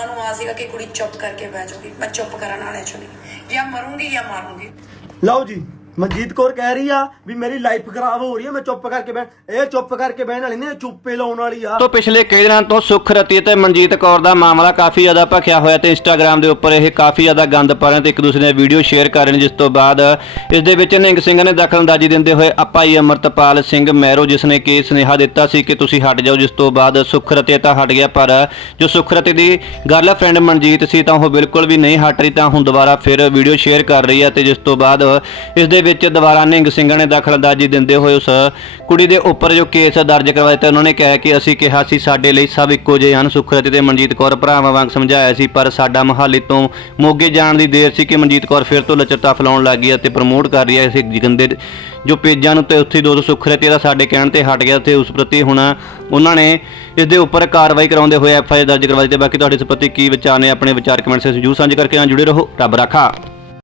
ਉਹਨਾਂ ਨੂੰ ਆ ਸੀਗਾ ਕਿ ਕੁੜੀ ਚੁੱਪ ਕਰਕੇ ਬਹਿ ਜਾਊਗੀ। ਮੈਂ ਚੁੱਪ ਕਰਾਂ ਵਾਲੇ ਚੋਂ ਨਹੀਂ। ਜਾਂ ਮਰੂੰਗੀ ਜਾਂ ਮਾਰੂੰਗੀ। ਲਓ ਜੀ। ਮਨਜੀਤ ਕੌਰ ਕਹਿ ਰਹੀ ਆ ਵੀ ਮੇਰੀ ਲਾਈਫ ਖਰਾਬ ਹੋ ਰਹੀ ਆ, ਮੈਂ ਚੁੱਪ ਕਰਕੇ ਬਹਿ ਇਹ ਚੁੱਪ ਕਰਕੇ ਬਹਿਣ ਵਾਲੀ ਨਹੀਂ ਚੁੱਪੇ ਲਾਉਣ ਵਾਲੀ ਆ। ਤੋਂ ਪਿਛਲੇ ਕਈ ਦਿਨਾਂ ਤੋਂ ਸੁਖ ਤੇ ਮਨਜੀਤ ਕੌਰ ਦਾ ਮਾਮਲਾ ਕਾਫੀ ਜ਼ਿਆਦਾ ਭਖਿਆ ਹੋਇਆ ਤੇ ਇੰਸਟਾਗ੍ਰam ਦੇ ਉੱਪਰ ਇਹ ਕਾਫੀ ਜ਼ਿਆਦਾ ਗੰਦ ਪਾ ਰਹੇ ਤੇ ਇੱਕ ਦੂਸਰੇ ਨਾਲ ਵੀਡੀਓ ਸ਼ੇਅਰ ਕਰ ਰਹੇ ਨੇ, ਜਿਸ ਤੋਂ ਬਾਅਦ ਇਸ ਦੇ ਵਿੱਚ ਨਿੰਗ ਸਿੰਘ ਨੇ ਦਖਲਅੰਦਾਜ਼ੀ ਦਿੰਦੇ ਹੋਏ ਆਪਾਈ ਅਮਰਤਪਾਲ ਸਿੰਘ ਮਹਿਰੋ ਜਿਸ ਨੇ ਕਿ ਸੁਨੇਹਾ ਦਿੱਤਾ ਸੀ ਕਿ ਤੁਸੀਂ ਹਟ ਜਾਓ, ਜਿਸ ਤੋਂ ਬਾਅਦ ਸੁਖ ਰਤੀ ਤਾਂ ਹਟ ਗਿਆ, ਪਰ ਜੋ ਸੁਖ ਰਤੀ ਦੀ ਗਰਲਫ੍ਰੈਂਡ ਮਨਜੀਤ ਸੀ ਤਾਂ ਉਹ ਬਿਲਕੁਲ ਵੀ ਨਹੀਂ ਹਟ ਰਹੀ, ਤਾਂ ਹੁਣ ਦੁਬਾਰਾ ਫਿਰ ਵੀਡੀਓ ਸ਼ੇਅਰ ਕਰ ਰਹੀ ਹੈ ਤੇ ਜਿਸ ਤੋਂ ਬਾਅਦ ਇਸ ਦੇ ਵਿੱਚ ਦੁਬਾਰਾ ਨਿੰਗ ਸਿੰਘਾਂ ਨੇ ਦਖਲਅੰਦਾਜ਼ੀ ਦਿੰਦੇ ਹੋਏ ਉਸ ਕੁੜੀ ਦੇ ਉੱਪਰ ਜੋ ਕੇਸ ਦਰਜ ਕਰਵਾਇਆ ਤੇ ਉਹਨਾਂ ਨੇ ਕਿਹਾ ਕਿ ਅਸੀਂ ਕਿਹਾ ਸੀ ਸਾਡੇ ਲਈ ਸਭ ਇੱਕੋ ਜਿਹੇ ਹਨ, ਸੁਖਰਤੀ ਤੇ ਮਨਜੀਤ ਕੌਰ ਭਰਾਵਾਂ ਵਾਂਗ ਸਮਝਾਇਆ ਸੀ, ਪਰ ਸਾਡਾ ਮਹਾਲੀ ਤੋਂ ਮੋਗੇ ਜਾਣ ਦੀ ਦੇਰ ਸੀ ਕਿ ਮਨਜੀਤ ਕੌਰ ਫਿਰ ਤੋਂ ਲਚਰਤਾ ਫਲਾਉਣ ਲੱਗ ਗਈ ਅਤੇ ਪ੍ਰਮੋਟ ਕਰ ਰਹੀ ਹੈ। ਇਸ ਗੰਦੇ ਜੋ ਪੇਜਾਂ ਨੂੰ ਤੇ ਉੱਥੇ ਦੋ ਦੋ ਸੁਖਰਤੀ ਦਾ ਸਾਡੇ ਕਹਿਣ ਤੇ ਹਟ ਗਿਆ ਤੇ ਉਸ ਪ੍ਰਤੀ ਹੁਣ ਉਹਨਾਂ ਨੇ ਇਸ ਦੇ ਉੱਪਰ ਕਾਰਵਾਈ ਕਰਾਉਂਦੇ ਹੋਏ ਐਫ ਆਈ ਆਰ ਦਰਜ ਕਰਵਾਈ ਤੇ ਬਾਕੀ ਤੁਹਾਡੇ ਇਸ ਪ੍ਰਤੀ ਕੀ ਵਿਚਾਰ ਨੇ, ਆਪਣੇ ਵਿਚਾਰ ਕਮੈਂਟਸ ਸੇ ਜੂ ਸਾਂਝੇ ਕਰਕੇ ਨਾਲ ਜੁੜੇ ਰਹੋ। ਰੱਬ ਰਾਖਾ।